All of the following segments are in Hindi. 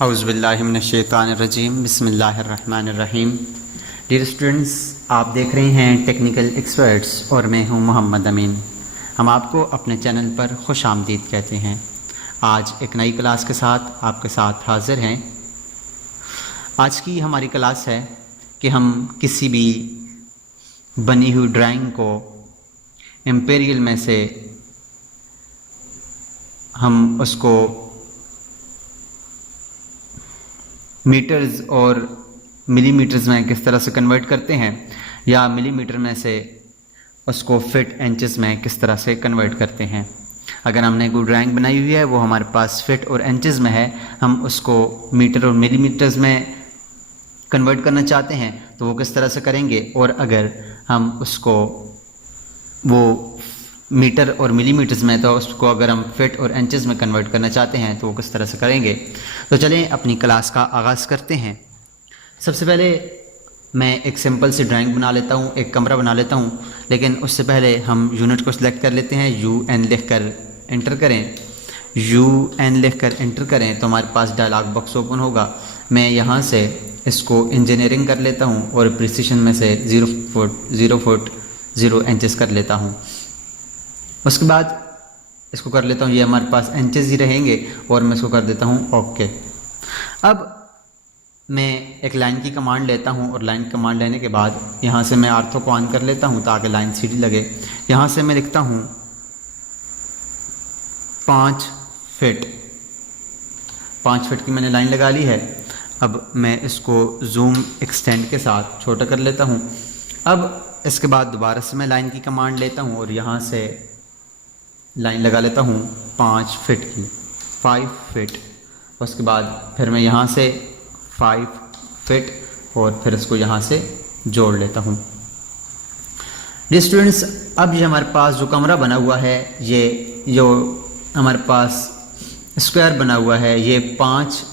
औज़ुबिल्लाहिमिनश्शैतानिर्रजीम बिस्मिल्लाहिर्रहमानिर्रहीम। डियर स्टूडेंट्स, आप देख रहे हैं टेक्निकल एक्सपर्ट्स और मैं हूं मोहम्मद अमीन। हम आपको अपने चैनल पर खुश आमदीद कहते हैं। आज एक नई क्लास के साथ आपके साथ हाज़िर हैं। आज की हमारी क्लास है कि हम किसी भी बनी हुई ड्राइंग को एम्पेरियल में से हम उसको मीटर्स और मिलीमीटर्स में किस तरह से कन्वर्ट करते हैं, या मिलीमीटर में से उसको फिट इंचेस में किस तरह से कन्वर्ट करते हैं। अगर हमने कोई ड्राइंग बनाई हुई है वो हमारे पास फिट और इंचेस में है, हम उसको मीटर और मिलीमीटर्स में कन्वर्ट करना चाहते हैं तो वो किस तरह से करेंगे, और अगर हम उसको वो मीटर और मिलीमीटर्स में तो उसको अगर हम फिट और इंचेस में कन्वर्ट करना चाहते हैं तो वो किस तरह से करेंगे। तो चलें अपनी क्लास का आगाज़ करते हैं। सबसे पहले मैं एक सिंपल सी ड्राइंग बना लेता हूँ, एक कमरा बना लेता हूँ, लेकिन उससे पहले हम यूनिट को सिलेक्ट कर लेते हैं। UN लिख कर एंटर करें। UN लिख कर एंटर करें तो हमारे पास डायलॉग बॉक्स ओपन होगा। मैं यहाँ से इसको इंजीनियरिंग कर लेता हूँ और प्रिसिशन में से 0 फुट 0 इंचेस कर लेता हूँ। उसके बाद इसको कर लेता हूँ, ये हमारे पास इंचेस ही रहेंगे, और मैं इसको कर देता हूँ ओके। अब मैं एक लाइन की कमांड लेता हूँ और लाइन कमांड लेने के बाद यहाँ से मैं आर्थो को ऑन कर लेता हूँ ताकि लाइन सीधी लगे। यहाँ से मैं लिखता हूँ 5 फीट। 5 फीट की मैंने लाइन लगा ली है। अब मैं इसको जूम एक्सटेंड के साथ छोटा कर लेता हूँ। अब इसके बाद दोबारा से मैं लाइन की कमांड लेता हूँ और यहाँ से लाइन लगा लेता हूँ 5 फीट की, 5 फीट। उसके बाद फिर मैं यहाँ से 5 फीट और फिर इसको यहाँ से जोड़ लेता हूँ। डियर स्टूडेंट्स, अब ये हमारे पास जो कमरा बना हुआ है, ये जो हमारे पास स्क्वायर बना हुआ है, ये 5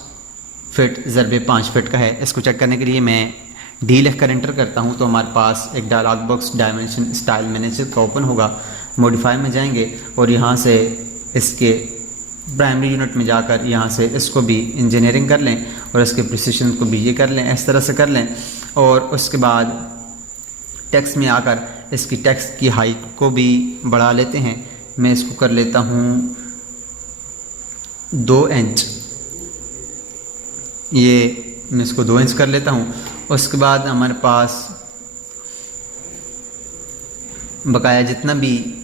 फीट ज़रबे 5 फीट का है। इसको चेक करने के लिए मैं D लिख कर एंटर करता हूँ तो हमारे पास एक dialog box dimension style manager का ओपन होगा। मॉडिफाई में जाएंगे और यहाँ से इसके प्राइमरी यूनिट में जाकर यहाँ से इसको भी इंजीनियरिंग कर लें और इसके प्रिसिशन को भी ये कर लें, इस तरह से कर लें। और उसके बाद टेक्स्ट में आकर इसकी टेक्स्ट की हाइट को भी बढ़ा लेते हैं। मैं इसको कर लेता हूँ 2 इंच, ये मैं इसको 2 इंच कर लेता हूँ। उसके बाद हमारे पास बकाया जितना भी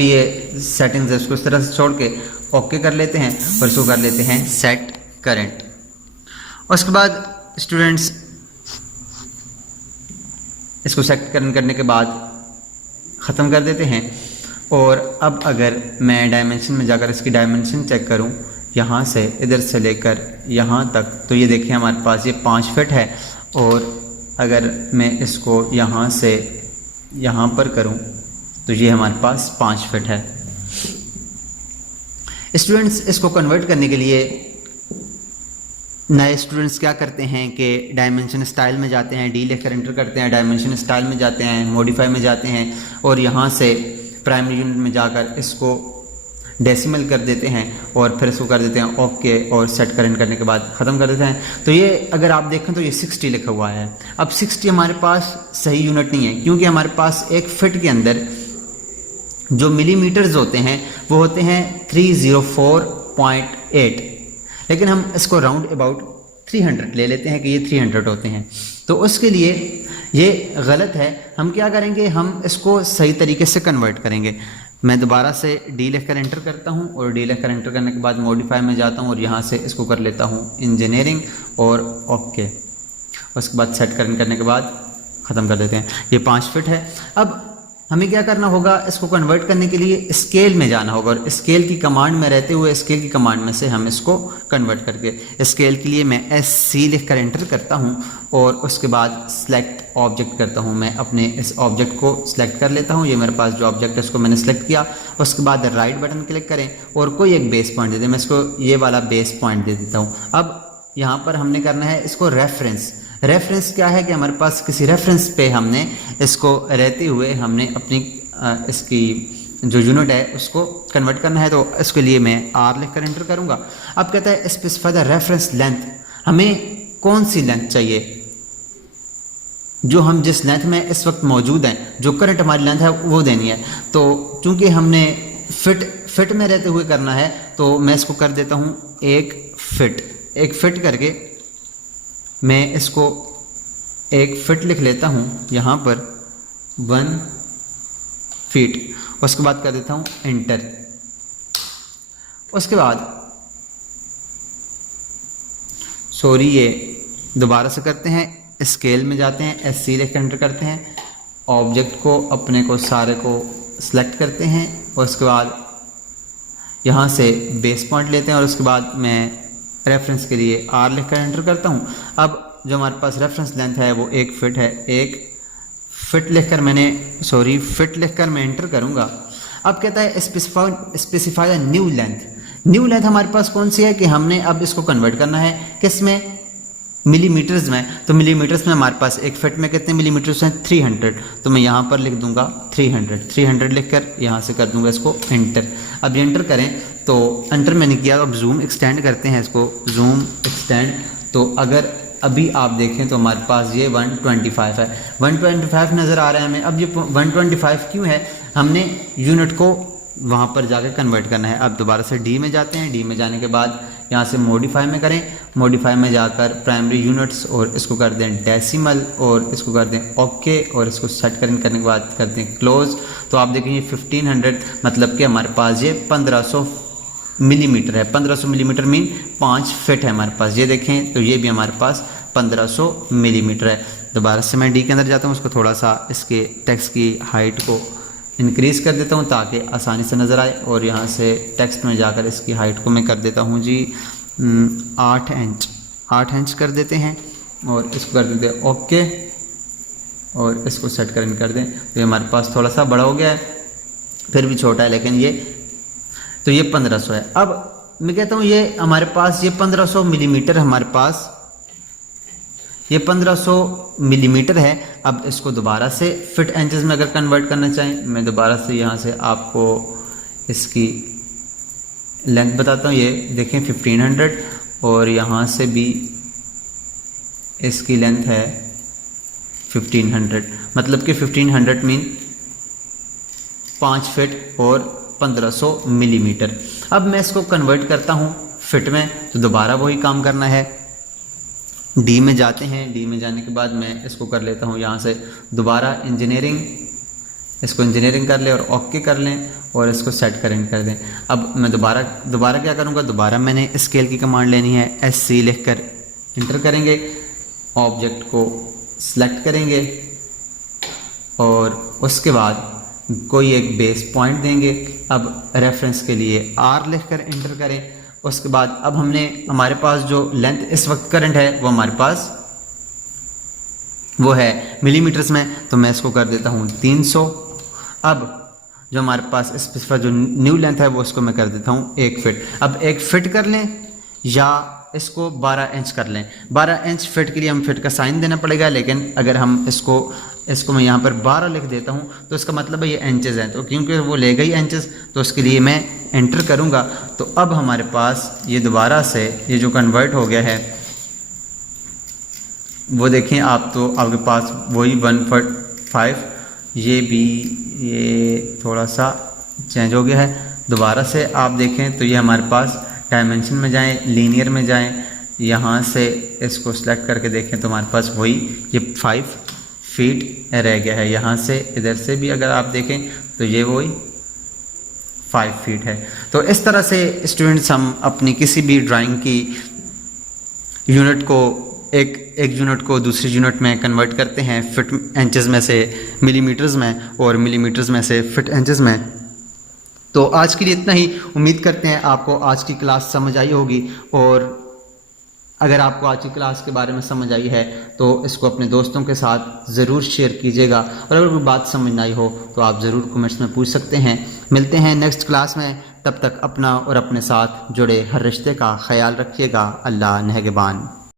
ये सेटिंग्स है उसको इस तरह से छोड़ के ओके कर लेते हैं और इसको कर लेते हैं सेट करंट। उसके बाद स्टूडेंट्स इसको सेट करने के बाद ख़त्म कर देते हैं। और अब अगर मैं डायमेंशन में जाकर इसकी डायमेंशन चेक करूं, यहाँ से इधर से लेकर यहाँ तक, तो ये देखिए हमारे पास ये 5 फीट है। और अगर मैं इसको यहाँ से यहाँ पर करूँ तो ये हमारे पास 5 फीट है। स्टूडेंट्स, इसको कन्वर्ट करने के लिए नए स्टूडेंट्स क्या करते हैं कि डायमेंशन स्टाइल में जाते हैं, D लिखकर एंटर करते हैं, डायमेंशन स्टाइल में जाते हैं, मॉडिफाई में जाते हैं और यहाँ से प्राइमरी यूनिट में जाकर इसको डेसिमल कर देते हैं और फिर इसको कर देते हैं ओके और सेट करंट करने के बाद ख़त्म कर देते हैं। तो ये अगर आप देखें तो ये 60 लिखा हुआ है। अब 60 हमारे पास सही यूनिट नहीं है, क्योंकि हमारे पास एक फिट के अंदर जो मिलीमीटर्स होते हैं वो होते हैं 304.8, लेकिन हम इसको राउंड अबाउट 300 ले लेते हैं कि ये 300 होते हैं। तो उसके लिए ये गलत है। हम क्या करेंगे, हम इसको सही तरीके से कन्वर्ट करेंगे। मैं दोबारा से D लिख कर एंटर करता हूँ और D लिख कर एंटर करने के बाद मॉडिफाई में जाता हूँ और यहाँ से इसको कर लेता हूँ इंजीनियरिंग और ओके। उसके बाद सेट करने के बाद ख़त्म कर देते हैं। ये 5 फीट है। अब हमें क्या करना होगा, इसको कन्वर्ट करने के लिए स्केल में जाना होगा और स्केल की कमांड में रहते हुए स्केल की कमांड में से हम इसको कन्वर्ट करके, स्केल के लिए मैं SC लिख कर एंटर करता हूँ और उसके बाद सिलेक्ट ऑब्जेक्ट करता हूँ। मैं अपने इस ऑब्जेक्ट को सिलेक्ट कर लेता हूँ। ये मेरे पास जो ऑब्जेक्ट है उसको मैंने सेलेक्ट किया। उसके बाद राइट बटन क्लिक करें और कोई एक बेस पॉइंट दे दें। मैं इसको ये वाला बेस पॉइंट दे देता हूँ। अब यहाँ पर हमने करना है इसको रेफरेंस क्या है कि हमारे पास किसी रेफरेंस पे हमने इसको रहते हुए हमने अपनी इसकी जो यूनिट है उसको कन्वर्ट करना है, तो इसके लिए मैं आर लिख कर एंटर करूँगा। अब कहता है स्पेसिफाई द रेफरेंस लेंथ, हमें कौन सी लेंथ चाहिए, जो हम जिस लेंथ में इस वक्त मौजूद हैं, जो करंट हमारी लेंथ है वो देनी है। तो चूंकि हमने फिट में रहते हुए करना है, तो मैं इसको कर देता हूँ एक फिट करके मैं इसको एक फिट लिख लेता हूँ यहाँ पर 1 फीट, उसके बाद कर देता हूँ एंटर। उसके बाद ये दोबारा से करते हैं, स्केल में जाते हैं, SC लिख कर एंटर करते हैं, ऑब्जेक्ट को अपने को सारे को सिलेक्ट करते हैं, और उसके बाद यहाँ से बेस पॉइंट लेते हैं, और उसके बाद मैं रेफरेंस के लिए R लिख कर एंटर करता हूँ। अब जो हमारे पास रेफरेंस लेंथ है वो 1 फीट है, एक फिट लिखकर मैं एंटर करूँगा। अब कहता है स्पेसिफाई द न्यू लेंथ हमारे पास कौन सी है कि हमने अब इसको कन्वर्ट करना है किस में, मिलीमीटर्स में। तो मिलीमीटर्स में हमारे पास एक फिट में कितने मिलीमीटर्स हैं, 300, तो मैं यहाँ पर लिख दूंगा 300 लिखकर यहाँ से कर दूंगा इसको एंटर। अब एंटर करें तो एंटर मैंने किया, अब जूम एक्सटेंड करते हैं इसको, जूम एक्सटेंड। तो अगर अभी आप देखें तो हमारे पास ये 125 है, 125 नज़र आ रहा है हमें। अब ये 125 क्यों है, हमने यूनिट को वहाँ पर जाकर कन्वर्ट करना है। अब दोबारा से डी में जाते हैं, डी में जाने के बाद यहाँ से मॉडिफाई में करें, मॉडिफाई में जाकर प्राइमरी यूनिट्स और इसको कर दें डेसिमल और इसको कर दें ओके, और इसको सेट करने के बाद कर दें क्लोज। तो आप देखेंगे 1500 मतलब कि हमारे पास ये 1500 मिलीमीटर है। 1500 मिलीमीटर मीन 5 फिट है हमारे पास। ये देखें तो ये भी हमारे पास 1500 मिलीमीटर है। दोबारा से मैं डी के अंदर जाता हूँ, उसको थोड़ा सा इसके टेक्स्ट की हाइट को इंक्रीज़ कर देता हूँ ताकि आसानी से नज़र आए, और यहाँ से टेक्स्ट में जाकर इसकी हाइट को मैं कर देता हूँ जी 8 इंच कर देते हैं, और इसको कर देते हैं ओके, और इसको सेट कर दें। तो ये हमारे पास थोड़ा सा बड़ा हो गया है, फिर भी छोटा है, लेकिन ये तो ये 1500 है। अब मैं कहता हूँ ये हमारे पास ये 1500 मिलीमीटर हमारे पास ये 1500 मिलीमीटर है। अब इसको दोबारा से फिट इंचेस में अगर कन्वर्ट करना चाहें, मैं दोबारा से यहाँ से आपको इसकी लेंथ बताता हूँ। ये देखें 1500, और यहाँ से भी इसकी लेंथ है 1500, मतलब कि 1500 मीन 5 फिट और 1500 मिलीमीटर। अब मैं इसको कन्वर्ट करता हूँ फिट में, तो दोबारा वही काम करना है। डी में जाते हैं, डी में जाने के बाद मैं इसको कर लेता हूँ यहाँ से दोबारा इंजीनियरिंग, इसको इंजीनियरिंग कर लें और ओके कर लें, और इसको सेट कर दें। अब मैं दोबारा क्या करूँगा, दोबारा मैंने स्केल की कमांड लेनी है, SC लिख कर इंटर करेंगे, ऑब्जेक्ट को सिलेक्ट करेंगे, और उसके बाद कोई एक बेस पॉइंट देंगे। अब रेफरेंस के लिए R लिख कर इंटर करें। उसके बाद अब हमारे पास जो लेंथ इस वक्त करंट है वो हमारे पास वो है मिलीमीटर्स में, तो मैं इसको कर देता हूँ 300। अब जो हमारे पास स्पेसिफाई जो न्यू लेंथ है वो इसको मैं कर देता हूँ 1 फिट। अब 1 फिट कर लें या इसको 12 इंच कर लें। 12 इंच फिट के लिए हम फिट का साइन देना पड़ेगा, लेकिन अगर हम इसको मैं यहाँ पर 12 लिख देता हूँ तो इसका मतलब है ये इंचेस हैं, तो क्योंकि वो ले गई इंचेस तो उसके लिए मैं एंटर करूँगा। तो अब हमारे पास ये दोबारा से ये जो कन्वर्ट हो गया है वो देखें आप, तो आपके पास वही 1.5, ये भी ये थोड़ा सा चेंज हो गया है। दोबारा से आप देखें तो ये हमारे पास डायमेंशन में जाएं, लीनियर में जाएं, यहाँ से इसको सेलेक्ट करके देखें तो हमारे पास वही ये 5 फीट रह गया है। यहाँ से इधर से भी अगर आप देखें तो ये वही 5 फीट है। तो इस तरह से स्टूडेंट्स हम अपनी किसी भी ड्राइंग की यूनिट को एक यूनिट को दूसरी यूनिट में कन्वर्ट करते हैं, फिट इंचेस में से मिलीमीटर्स में और मिलीमीटर्स में से फिट इंचेस में। तो आज के लिए इतना ही। उम्मीद करते हैं आपको आज की क्लास समझ आई होगी, और अगर आपको आज की क्लास के बारे में समझ आई है तो इसको अपने दोस्तों के साथ ज़रूर शेयर कीजिएगा, और अगर कोई बात समझ ना आई हो तो आप ज़रूर कमेंट्स में पूछ सकते हैं। मिलते हैं नेक्स्ट क्लास में, तब तक अपना और अपने साथ जुड़े हर रिश्ते का ख्याल रखिएगा। अल्लाह निगहबान।